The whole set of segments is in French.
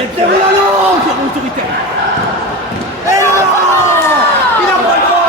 Et Pierre Lalande qui est autoritaire. Et non, il n'a pas le droit.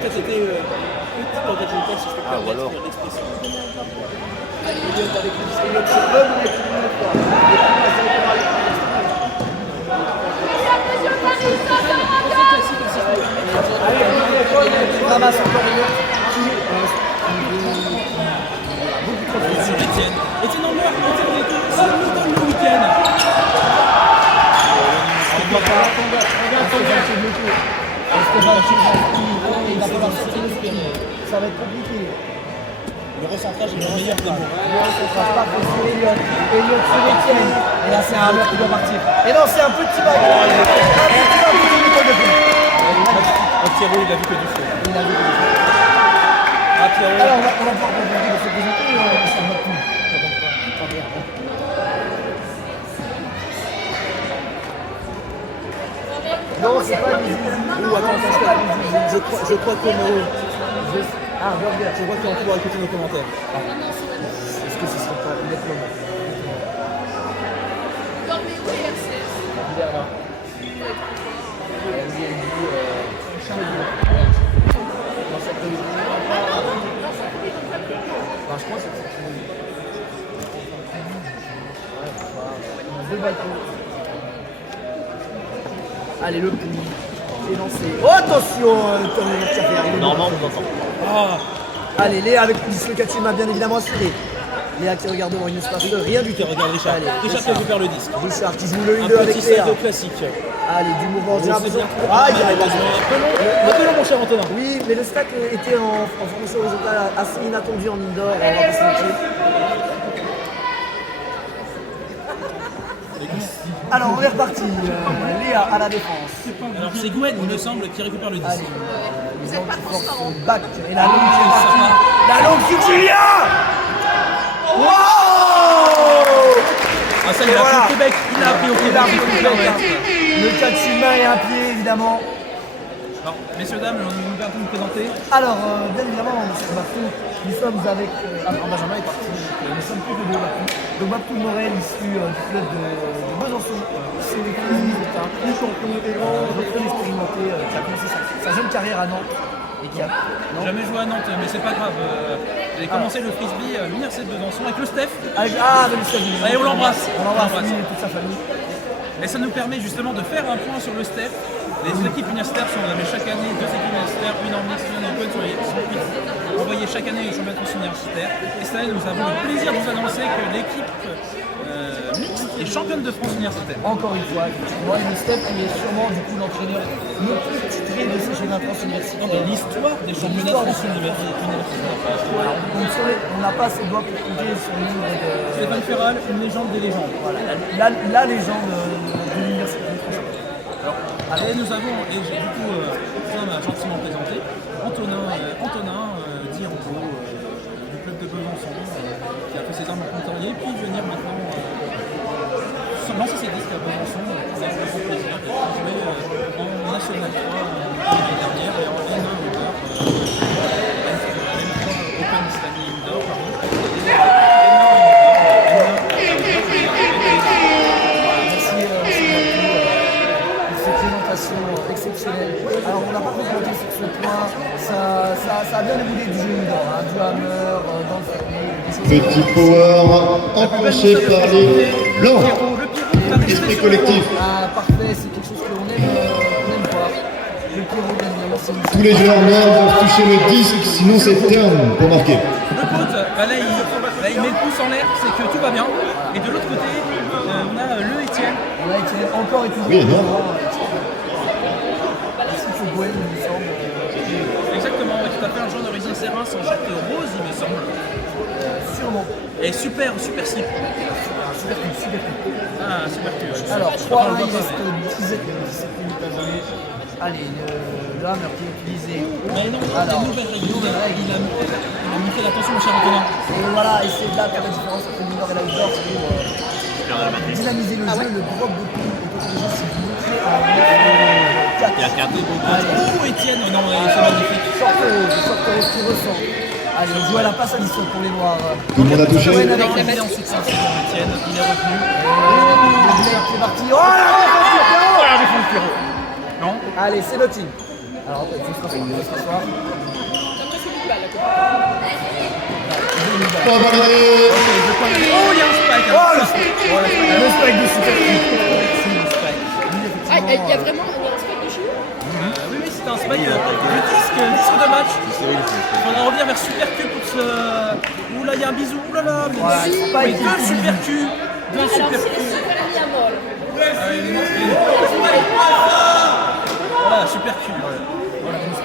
Peut-être été petit dans ta jeunesse, si je peux pas alors. l'expression. Ramasse encore Sur Etienne. Etienne en meurt, Etienne est tout seul le week-end. Ça va être compliqué. Le recentrage est le meilleur des mots. Elliot sur Etienne. Et là, c'est un mec qui doit partir. Et non, c'est un petit bague. Un petit bague qui fait l'école de feu. Pierrot, il a vu que du feu. Il a vu. Ah, Pierrot. Alors, on va pouvoir regarder de se présenter ou ça va tout. Non, c'est pas du Ou attends, je crois que nos... Ah, regarde. Je vois qu'on pourra écouter nos commentaires. Est-ce que ce serait pas honnêtement je crois que c'est deux bateaux. Allez, le coup. C'est lancé. Oh, attention, Normand, on entend. Ah, allez, Léa avec le catch m'a bien évidemment assuré. Léa qui regarde devant une espace de rien du tout. regarde Richard. Allez, Richard qui récupère le disque. Richard qui joue le Un 1-2 avec petit Léa. side classique. Allez, du mouvement. J'ai C'est l'impression. bien. Ah, il y a Un peu long, mon cher Antonin. Oui, mais le stack était en formation horizontale assez inattendu en indoor. On va pas se mentir. Alors, on est reparti. Léa à la défense. Alors c'est Gwen, il me semble, qui récupère le disque. Allez, les hommes qui forcent son back. Et la longue qui est partie. La longue qui Julia. Wow. Ah ça, il a voilà. appris au Québec. Il a appris au Québec. Le catch humain et un pied, évidemment. Alors, messieurs, dames, on nous permet de nous présenter. Alors, bien évidemment, monsieur Baptou, nous sommes avec. Benjamin est parti, nous sommes tous les deux Baptou. Donc, Baptou Morel, issu du club de Besançon. C'est un champion très expérimenté qui a commencé sa jeune carrière à Nantes. Et qui a. Non Jamais joué à Nantes, mais c'est pas grave. J'ai commencé le frisbee à l'université de Besançon avec le Steph. avec, le Stade. Allez, on l'embrasse. On l'embrasse, lui et toute sa famille. Et ça nous permet justement de faire un point sur le Steph. Les équipes universitaires sont chaque année, deux équipes universitaires, une en mixte, une en open, sont envoyées chaque année aux championnats universitaires. Et cette année, nous avons le plaisir de vous annoncer que l'équipe mixte est championne de France universitaire. Encore une fois, effectivement, et le Steph qui est sûrement du coup l'entraîneur le plus titré de ces championnats de France universitaires. Donc, l'histoire des championnats de France universitaire. On n'a pas ses doigts pour compter sur le nombre de. Stéphane Ferral, une légende des légendes. Voilà, la légende de l'université de France. Et nous avons, et j'ai du coup, ça m'a gentiment présenté, Antonin Dianco du club de Besançon, qui a fait ses armes en Pontarlier, puis venir maintenant lancer ses disques à Besançon, pour un grand plaisir, et jouer en National 3 l'année dernière et en N1 Indoor, N3 Open Stanley Indoor, pardon, et exceptionnel. Alors on n'a pas compté sur ce point, ça a bien évolué du jeu indoor, du hammer, dans le fermé, Petit power enfoncé par les blancs. Esprit collectif. Ah parfait, c'est quelque chose qu'on aime voir. Le Pierrot bien évidemment, c'est Tous les joueurs noirs doivent toucher le disque, sinon c'est turn pour marquer. le pote, là il met le pouce en l'air, c'est que tout va bien. Et de l'autre côté, on a le Etienne. on a été encore et toujours. Oui, non. Ainsi que Gwen, il me semble. Exactement, ouais, tout à fait, un joueur d'origine Serrin sans jette rose, il me semble. Sûrement. Et super slip. Super cool, super cool. Ah, super cul. Ouais. Alors, Je 3 parle 1 il pas, reste 17 minutes à jouer. allez, le hammer qui est utilisé. Mais non, Alors, c'est une nouvelle règle. nouvelle règle. Il a montré l'attention, mon cher Antonin. Et voilà, et c'est là qu'il y a la différence entre le mineur et l'outdoor, c'est pour dynamiser le jeu, le drop de coup est autorisé si vous montrez un 4. Il y a 4. Allez, Oh, Étienne, non, c'est magnifique. short rose qui ressent. Allez, on joue à la passe à distance pour les noirs. Tout le monde a touché. Il est ensuite sorti pour Étienne, il est revenu. C'est parti. Oh là là, Non. allez, c'est le team. Alors, il faut se passer, il faut s'asseoir. Pas validé. Oh, il y a un spike. Oh, le spike de super. Ah, il y a vraiment un spike de chez nous? Oui, c'est un spike du disque de match. Il faudra revenir vers Super Q pour ce. Ouh là, il y a un bisou. Ouh là là, mais Voilà, oui, c'est pas mais écrit. deux Super Q. Deux Alors, Super c'est Q. le super ami à mort. Voilà, Super Q.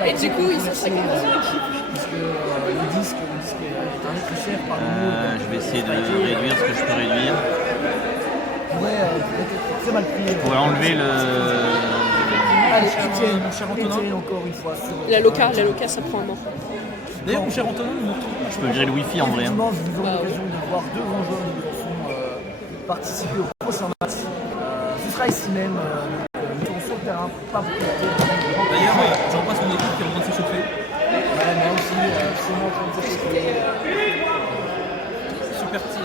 Et du coup, ils sont chacun dans une équipe. Puisque le disque est un peu cher par le Je vais essayer de réduire ce que je peux réduire. pourrait être très mal pris. Je pourrais enlever le. Allez, Etienne, mon cher Antonin. Etienne encore une fois. Sur, La loca, ça prend un mort. D'ailleurs, mon cher Antonin, nous montre. Je peux gérer le wifi en vrai. Hein. Effectivement, vous aurez l'occasion de voir deux grands joueurs de Besançon participer au prochain match. Ce sera ici même. Nous serons sur le terrain, pas beaucoup de temps. D'ailleurs, j'embrasse mon équipe qui est en train de s'échauffer. Ouais, moi aussi, sûrement en train de s'échauffer.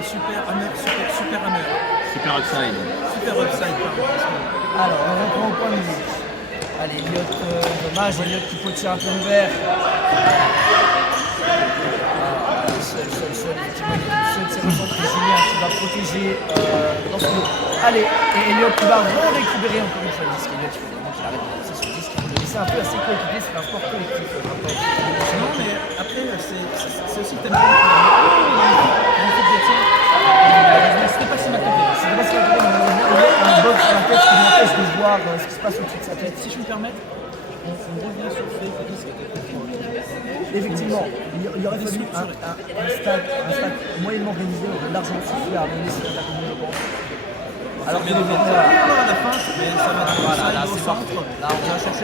Super hammer, super hammer. Super upside. Super upside, pardon. Alors, on reprend au point de vue. Allez, Elliot, dommage, Elliot qui peut tirer un peu ouvert. Seul, effectivement, il est tout seul, c'est le centre Julien qui va protéger dans son lot. Allez, et Elliot qui va récupérer encore une fois le disque. Elliot, il faut vraiment qu'il arrête de lancer son disque. Il faut le laisser un peu à ses coéquipiers, c'est un sport collectif. Non, mais après, c'est aussi que t'aimes bien. C'était pas si mal compté. C'est pas si mal compté, mais il y a un box sur la tête qui m'empêche de voir ce qui se passe au-dessus de sa tête. Si je me permets, on revient sur le fait que le disque était Effectivement, il aurait fallu un stade moyennement révisé, on aurait largement suffi à amener cette attaque au je pense. Alors que bien évidemment, à la fin, mais ça va dans voilà, là au c'est centre. parti.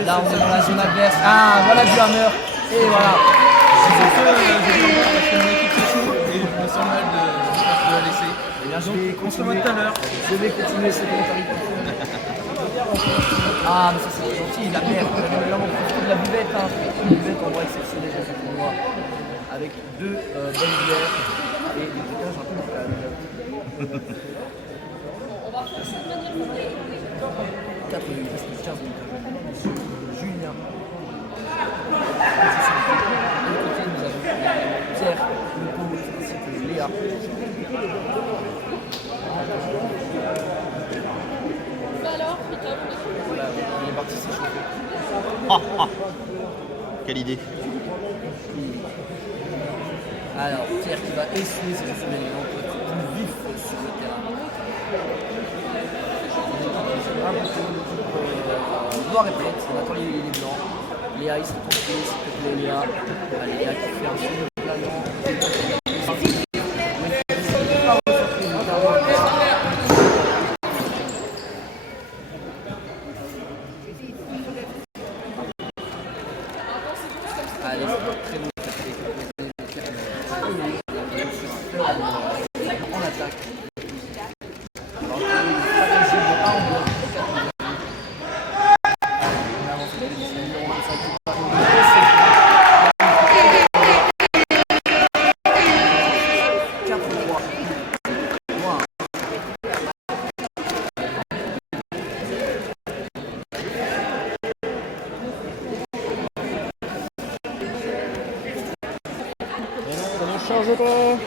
Là on est dans la zone adverse. Ah, voilà du hammer. Et voilà. J'ai fait parce que mon équipe c'est chaud et je me sens mal de la laisser. Et là, je Donc, vais on se revoit tout à l'heure. Je vais continuer ce commentaire. Ah, mais ça c'est gentil, la bière. Vous avez vraiment profité de la buvette. Hein. Une buvette en droit exceptionnel dans ce tournoi. Avec deux bonnes bières et des étages un peu local. 4 minutes, parce que 15 minutes. Monsieur Julien. De l'autre côté, nous avons Pierre, le pauvre, ainsi que Léa. Alors, putain, Voilà, il est parti s'échauffer. Quelle idée. Alors, Pierre qui va essuyer ses éléments pour être plus vif sur le terrain. Un peu plus noir et blanc, on attend les blancs. Léa, il se construit, s'il te plaît, Léa. Allez, Léa qui fait un son planant. Allez, très bon. En attaque. Alors, il y a une stratégie de 1 en bloc. On avance avec le numéro 25 qui part au bleu. 4-3. Moins. ça ne change pas.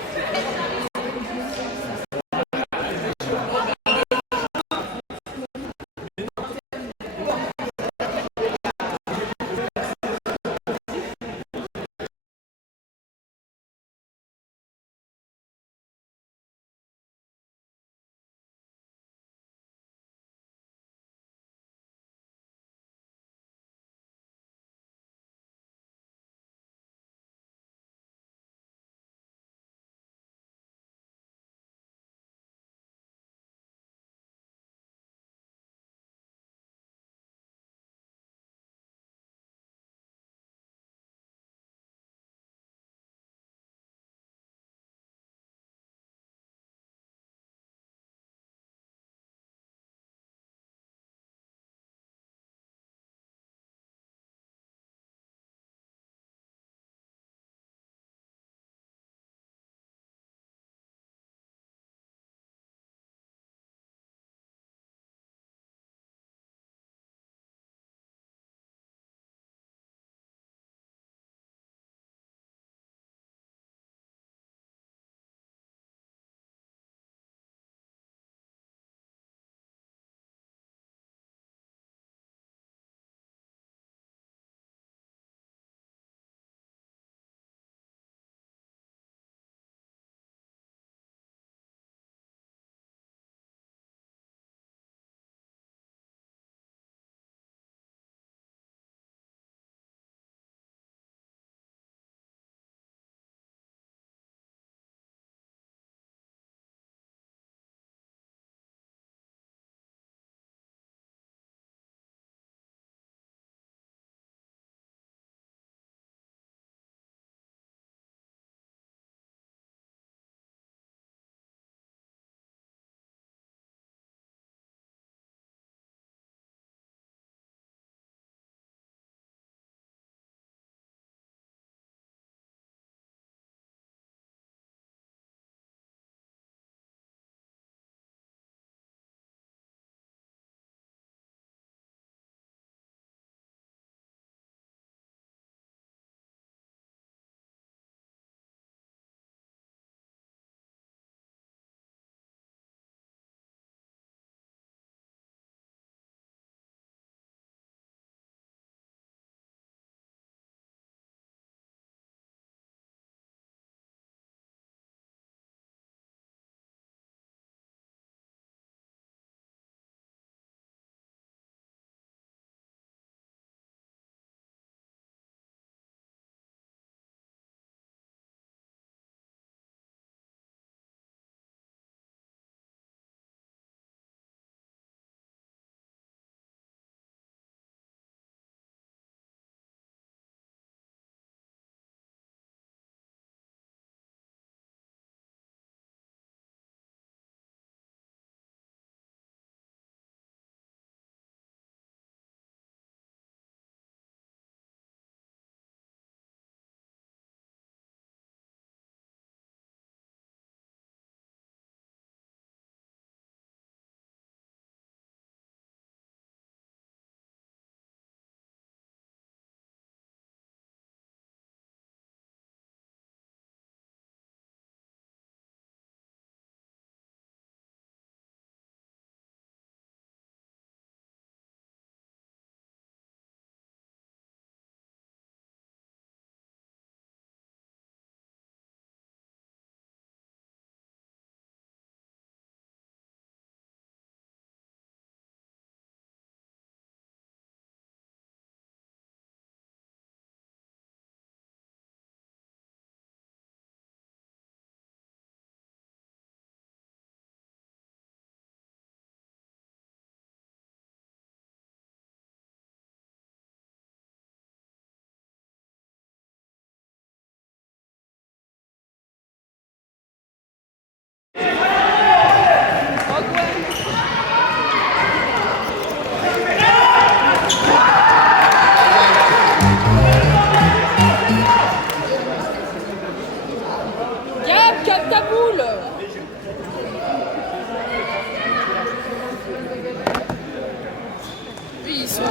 ils sont là.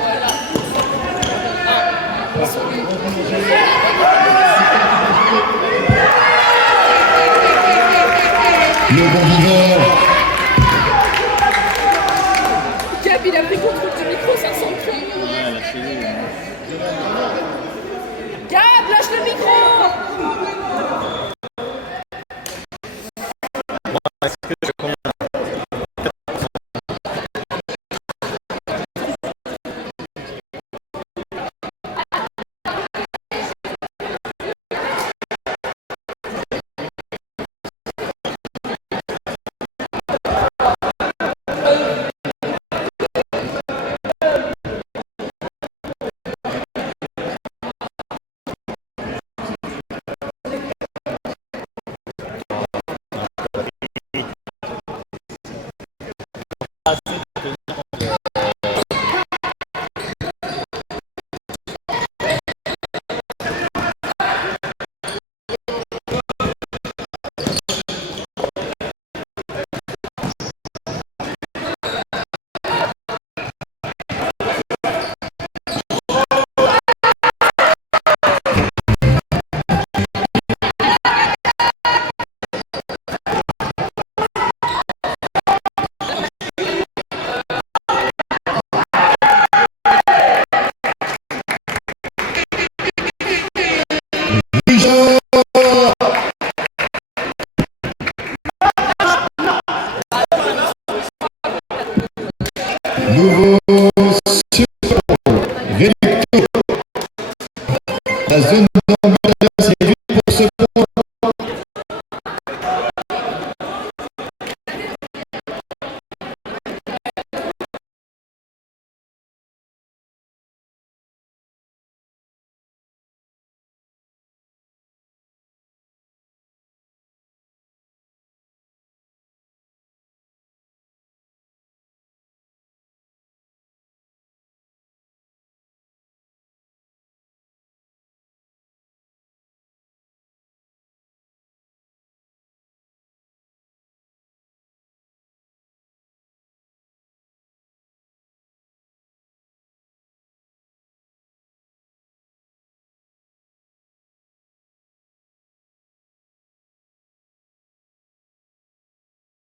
Ah, ils sont Le bon vivant. Gab, il a pris contrôle du micro, ça ressemble plus. Ouais, lâchez-le. Gab, lâche le micro. Est-ce que je compte? Nouveau support. Vélicto. La zone d'emballage est vide pour ce point.